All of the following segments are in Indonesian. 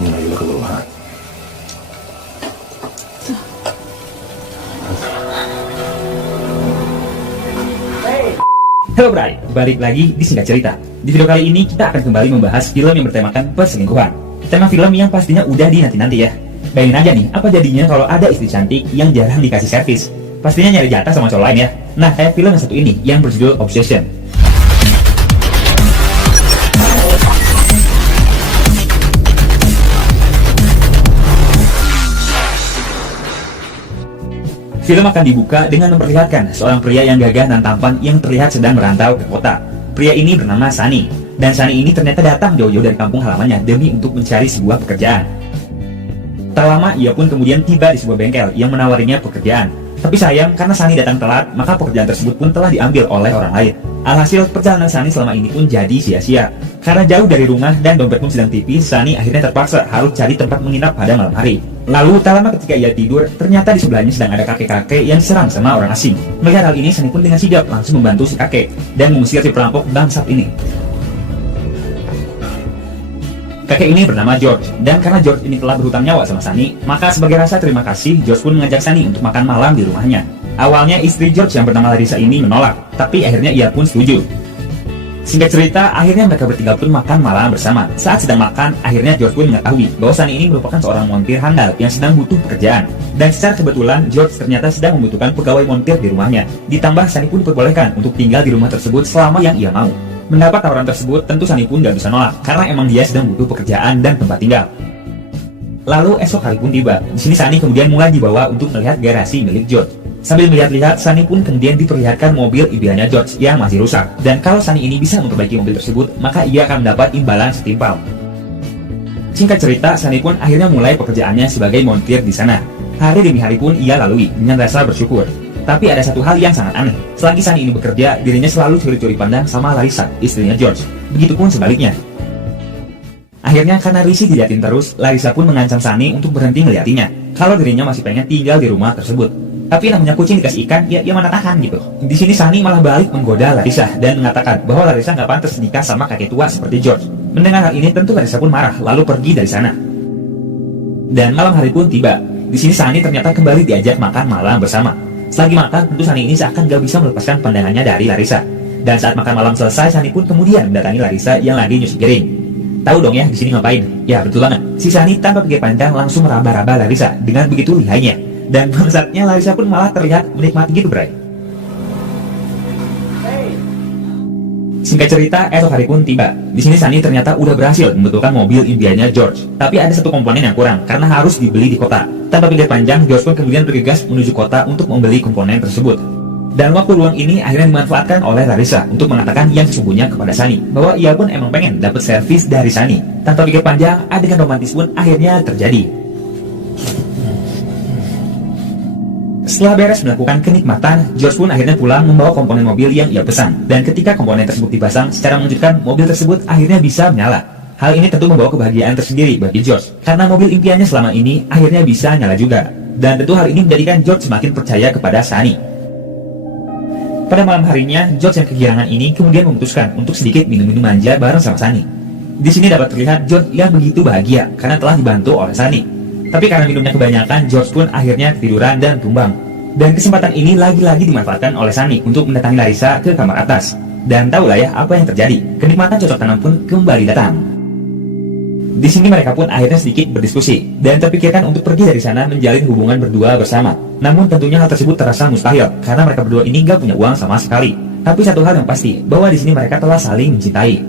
mulai kelelahan. Halo Bray, balik lagi di Singkat Cerita. Di video kali ini kita akan kembali membahas film yang bertemakan perselingkuhan. Tema film yang pastinya udah dinanti-nanti ya. Bayangin aja nih, apa jadinya kalau ada istri cantik yang jarang dikasih servis? Pastinya nyari jatah sama cowok lain ya. Nah, kayak film yang satu ini yang berjudul Obsession. Film akan dibuka dengan memperlihatkan seorang pria yang gagah dan tampan yang terlihat sedang merantau ke kota. Pria ini bernama Sunny, dan Sunny ini ternyata datang jauh-jauh dari kampung halamannya demi untuk mencari sebuah pekerjaan. Tak lama ia pun kemudian tiba di sebuah bengkel yang menawarinya pekerjaan. Tapi sayang, karena Sunny datang telat, maka pekerjaan tersebut pun telah diambil oleh orang lain. Alhasil, perjalanan Sunny selama ini pun jadi sia-sia. Karena jauh dari rumah dan dompet pun sedang tipis, Sunny akhirnya terpaksa harus cari tempat menginap pada malam hari. Lalu, tak lama ketika ia tidur, ternyata di sebelahnya sedang ada kakek-kakek yang diserang sama orang asing. Melihat hal ini, Sunny pun dengan sigap langsung membantu si kakek dan mengusir si perampok bangsat ini. Kakek ini bernama George, dan karena George ini telah berhutang nyawa sama Sunny, maka sebagai rasa terima kasih, George pun mengajak Sunny untuk makan malam di rumahnya. Awalnya istri George yang bernama Larissa ini menolak, tapi akhirnya ia pun setuju. Singkat cerita, akhirnya mereka bertiga pun makan malam bersama. Saat sedang makan, akhirnya George pun mengetahui bahwa Sunny ini merupakan seorang montir handal yang sedang butuh pekerjaan. Dan secara kebetulan, George ternyata sedang membutuhkan pegawai montir di rumahnya. Ditambah, Sunny pun diperbolehkan untuk tinggal di rumah tersebut selama yang ia mau. Mendapat tawaran tersebut, tentu Sunny pun gak bisa nolak, karena emang dia sedang butuh pekerjaan dan tempat tinggal. Lalu esok hari pun tiba. Di sini Sunny kemudian mulai dibawa untuk melihat garasi milik George. Sambil melihat-lihat, Sunny pun kemudian diperlihatkan mobil impiannya George yang masih rusak. Dan kalau Sunny ini bisa memperbaiki mobil tersebut, maka ia akan mendapat imbalan setimpal. Singkat cerita, Sunny pun akhirnya mulai pekerjaannya sebagai montir di sana. Hari demi hari pun ia lalui dengan rasa bersyukur. Tapi ada satu hal yang sangat aneh. Selagi Sunny ini bekerja, dirinya selalu curi-curi pandang sama Larissa, istrinya George. Begitupun sebaliknya. Akhirnya karena risih dilihatin terus, Larissa pun mengancam Sunny untuk berhenti melihatnya kalau dirinya masih pengen tinggal di rumah tersebut. Tapi namanya kucing dikasih ikan, ya ia mana tahan gitu. Di sini Sunny malah balik menggoda Larissa dan mengatakan bahwa Larissa nggak pantas nikah sama kakek tua seperti George. Mendengar hal ini, tentu Larissa pun marah, lalu pergi dari sana. Dan malam hari pun tiba. Di sini Sunny ternyata kembali diajak makan malam bersama. Selagi makan, tentu Sunny ini seakan gak bisa melepaskan pandangannya dari Larissa. Dan saat makan malam selesai, Sunny pun kemudian mendatangi Larissa yang lagi nyuci piring. Tahu dong ya, di sini ngapain? Ya betul banget. Si Sunny tanpa pikir panjang langsung meraba-raba Larissa dengan begitu lihainya. Dan bangsatnya Larissa pun malah terlihat menikmati gitu, Bray. Singkat cerita, esok hari pun tiba. Di sini Sunny ternyata udah berhasil membetulkan mobil impiannya George. Tapi ada satu komponen yang kurang, karena harus dibeli di kota. Tanpa pikir panjang, George pun kemudian bergegas menuju kota untuk membeli komponen tersebut. Dan waktu luang ini akhirnya dimanfaatkan oleh Larissa untuk mengatakan yang sesungguhnya kepada Sunny, bahwa ia pun emang pengen dapat servis dari Sunny. Tanpa pikir panjang, adegan romantis pun akhirnya terjadi. Setelah beres melakukan kenikmatan, George pun akhirnya pulang membawa komponen mobil yang ia pesan. Dan ketika komponen tersebut dipasang, secara mengejutkan mobil tersebut akhirnya bisa menyala. Hal ini tentu membawa kebahagiaan tersendiri bagi George, karena mobil impiannya selama ini akhirnya bisa nyala juga. Dan tentu hal ini menjadikan George semakin percaya kepada Sunny. Pada malam harinya, George yang kegirangan ini kemudian memutuskan untuk sedikit minum-minum manja bareng sama Sunny. Di sini dapat terlihat George yang begitu bahagia karena telah dibantu oleh Sunny. Tapi karena minumnya kebanyakan, George pun akhirnya ketiduran dan tumbang. Dan kesempatan ini lagi-lagi dimanfaatkan oleh Sunny untuk mendatangi Larissa ke kamar atas. Dan tahulah ya apa yang terjadi. Kenikmatan cocok tanam pun kembali datang. Di sini mereka pun akhirnya sedikit berdiskusi dan terpikirkan untuk pergi dari sana menjalin hubungan berdua bersama. Namun tentunya hal tersebut terasa mustahil karena mereka berdua ini gak punya uang sama sekali. Tapi satu hal yang pasti, bahwa di sini mereka telah saling mencintai.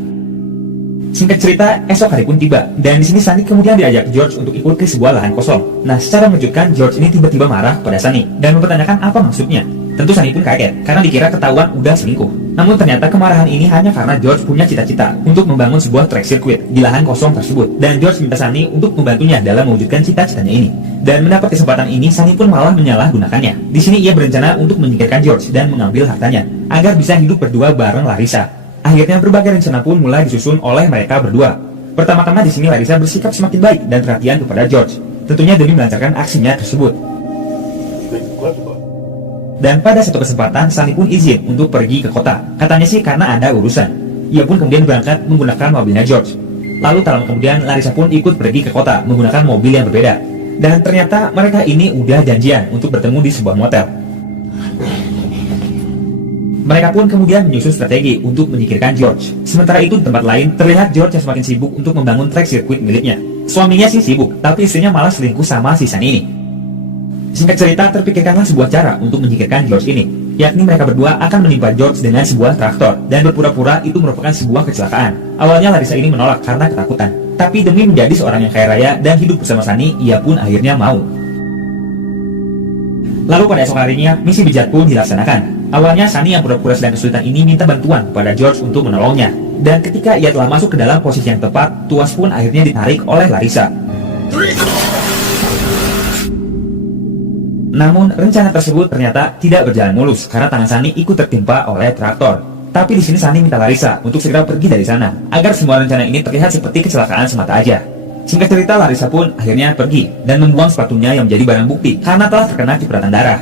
Singkat cerita, esok hari pun tiba, dan di sini Sunny kemudian diajak George untuk ikut ke sebuah lahan kosong. Nah, secara mengejutkan, George ini tiba-tiba marah pada Sunny dan mempertanyakan apa maksudnya. Tentu Sunny pun kaget, karena dikira ketahuan udah selingkuh. Namun ternyata kemarahan ini hanya karena George punya cita-cita untuk membangun sebuah track circuit di lahan kosong tersebut. Dan George minta Sunny untuk membantunya dalam mewujudkan cita-citanya ini. Dan mendapat kesempatan ini, Sunny pun malah menyalahgunakannya. Di sini ia berencana untuk menyingkirkan George dan mengambil hartanya, agar bisa hidup berdua bareng Larissa. Akhirnya berbagai rencana pun mulai disusun oleh mereka berdua. Pertama-tama di sini Larissa bersikap semakin baik dan perhatian kepada George, tentunya demi melancarkan aksinya tersebut. Dan pada satu kesempatan, Sunny pun izin untuk pergi ke kota. Katanya sih karena ada urusan. Ia pun kemudian berangkat menggunakan mobilnya George. Lalu tak lama kemudian Larissa pun ikut pergi ke kota menggunakan mobil yang berbeda. Dan ternyata mereka ini udah janjian untuk bertemu di sebuah motel. Mereka pun kemudian menyusun strategi untuk menyingkirkan George. Sementara itu di tempat lain terlihat George yang semakin sibuk untuk membangun trek sirkuit miliknya. Suaminya sih sibuk, tapi istrinya malah selingkuh sama si Sunny ini. Singkat cerita, terpikirkanlah sebuah cara untuk menyingkirkan George ini, yakni mereka berdua akan menimpa George dengan sebuah traktor dan berpura-pura itu merupakan sebuah kecelakaan. Awalnya Larissa ini menolak karena ketakutan, tapi demi menjadi seorang yang kaya raya dan hidup bersama Sunny, ia pun akhirnya mau. Lalu pada esok harinya, misi bejat pun dilaksanakan. Awalnya Sunny yang pura-pura sedang kesulitan ini minta bantuan pada George untuk menolongnya. Dan ketika ia telah masuk ke dalam posisi yang tepat, tuas pun akhirnya ditarik oleh Larissa. Namun rencana tersebut ternyata tidak berjalan mulus karena tangan Sunny ikut tertimpa oleh traktor. Tapi di sini Sunny minta Larissa untuk segera pergi dari sana agar semua rencana ini terlihat seperti kecelakaan semata aja. Singkat cerita, Larissa pun akhirnya pergi dan membuang sepatunya yang menjadi barang bukti karena telah terkena cipratan darah.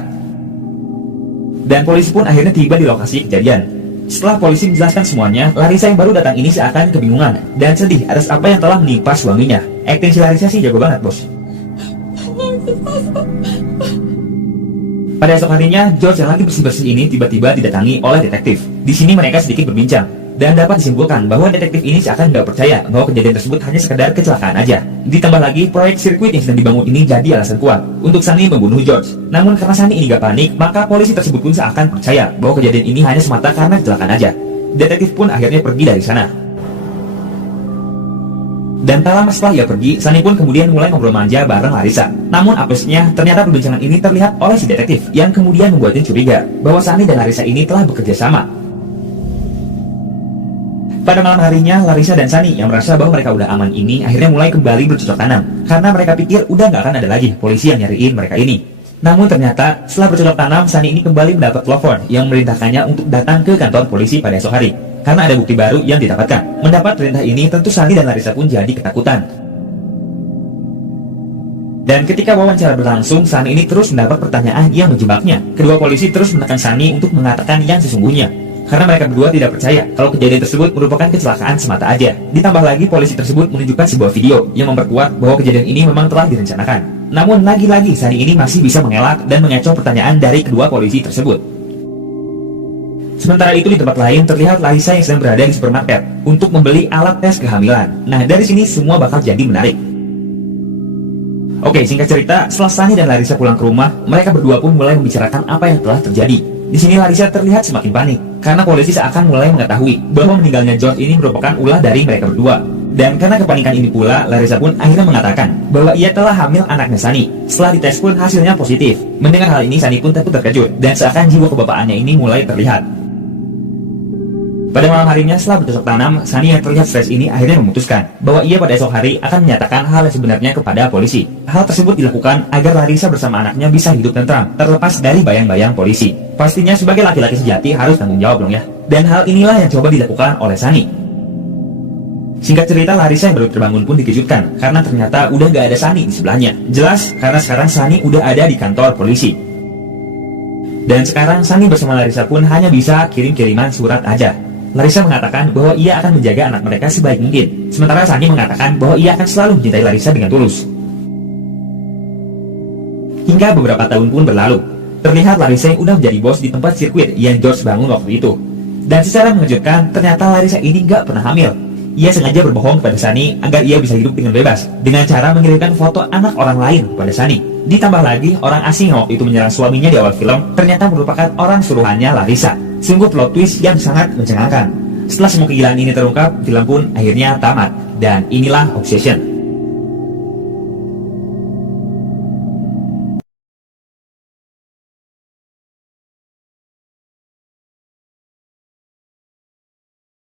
Dan polisi pun akhirnya tiba di lokasi kejadian. Setelah polisi menjelaskan semuanya, Larissa yang baru datang ini seakan kebingungan dan sedih atas apa yang telah menimpa suaminya. Akting si Larissa sih jago banget, bos. Pada esok harinya, George yang lagi bersih-bersih ini tiba-tiba didatangi oleh detektif. Di sini mereka sedikit berbincang, dan dapat disimpulkan bahwa detektif ini seakan nggak percaya bahwa kejadian tersebut hanya sekedar kecelakaan aja. Ditambah lagi, proyek sirkuit yang sedang dibangun ini jadi alasan kuat untuk Sunny membunuh George. Namun karena Sunny ini nggak panik, maka polisi tersebut pun seakan percaya bahwa kejadian ini hanya semata karena kecelakaan aja. Detektif pun akhirnya pergi dari sana. Dan tak lama setelah ia pergi, Sunny pun kemudian mulai ngobrol manja bareng Larissa. Namun apesnya, ternyata perbincangan ini terlihat oleh si detektif yang kemudian membuatnya curiga bahwa Sunny dan Larissa ini telah bekerja sama. Pada malam harinya, Larissa dan Sunny yang merasa bahwa mereka udah aman ini akhirnya mulai kembali bercocok tanam karena mereka pikir udah nggak akan ada lagi polisi yang nyariin mereka ini. Namun ternyata setelah bercocok tanam, Sunny ini kembali mendapat telepon yang memerintahkannya untuk datang ke kantor polisi pada esok hari. Karena ada bukti baru yang didapatkan. Mendapat perintah ini, tentu Sunny dan Larissa pun jadi ketakutan. Dan ketika wawancara berlangsung, Sunny ini terus mendapat pertanyaan yang menjebaknya. Kedua polisi terus menekan Sunny untuk mengatakan yang sesungguhnya. Karena mereka berdua tidak percaya kalau kejadian tersebut merupakan kecelakaan semata aja. Ditambah lagi, polisi tersebut menunjukkan sebuah video yang memperkuat bahwa kejadian ini memang telah direncanakan. Namun lagi-lagi, Sunny ini masih bisa mengelak dan mengecoh pertanyaan dari kedua polisi tersebut. Sementara itu di tempat lain terlihat Larissa yang sedang berada di supermarket untuk membeli alat tes kehamilan. Nah, dari sini semua bakal jadi menarik. Oke, singkat cerita, setelah Sunny dan Larissa pulang ke rumah, mereka berdua pun mulai membicarakan apa yang telah terjadi. Di sini Larissa terlihat semakin panik karena polisi seakan mulai mengetahui bahwa meninggalnya George ini merupakan ulah dari mereka berdua. Dan karena kepanikan ini pula, Larissa pun akhirnya mengatakan bahwa ia telah hamil anaknya Sunny. Setelah dites pun hasilnya positif. Mendengar hal ini, Sunny pun tentu terkejut dan seakan jiwa kebapaannya ini mulai terlihat. Pada malam harinya setelah bercocok tanam, Sunny yang terlihat stres ini akhirnya memutuskan bahwa ia pada esok hari akan menyatakan hal yang sebenarnya kepada polisi. Hal tersebut dilakukan agar Larissa bersama anaknya bisa hidup tentram, terlepas dari bayang-bayang polisi. Pastinya sebagai laki-laki sejati harus tanggung jawab dong ya. Dan hal inilah yang coba dilakukan oleh Sunny. Singkat cerita, Larissa yang baru terbangun pun dikejutkan karena ternyata udah gak ada Sunny di sebelahnya. Jelas karena sekarang Sunny udah ada di kantor polisi. Dan sekarang Sunny bersama Larissa pun hanya bisa kirim-kiriman surat aja. Larissa mengatakan bahwa ia akan menjaga anak mereka sebaik mungkin. Sementara Sunny mengatakan bahwa ia akan selalu mencintai Larissa dengan tulus. Hingga beberapa tahun pun berlalu. Terlihat Larissa yang udah menjadi bos di tempat sirkuit yang George bangun waktu itu. Dan secara mengejutkan, ternyata Larissa ini gak pernah hamil. Ia sengaja berbohong kepada Sunny agar ia bisa hidup dengan bebas dengan cara mengirimkan foto anak orang lain kepada Sunny. Ditambah lagi, orang asing yang waktu itu menyerang suaminya di awal film ternyata merupakan orang suruhannya Larissa. Sungguh plot twist yang sangat mencengangkan. Setelah semua kegilaan ini terungkap, film pun akhirnya tamat. Dan inilah Obsession.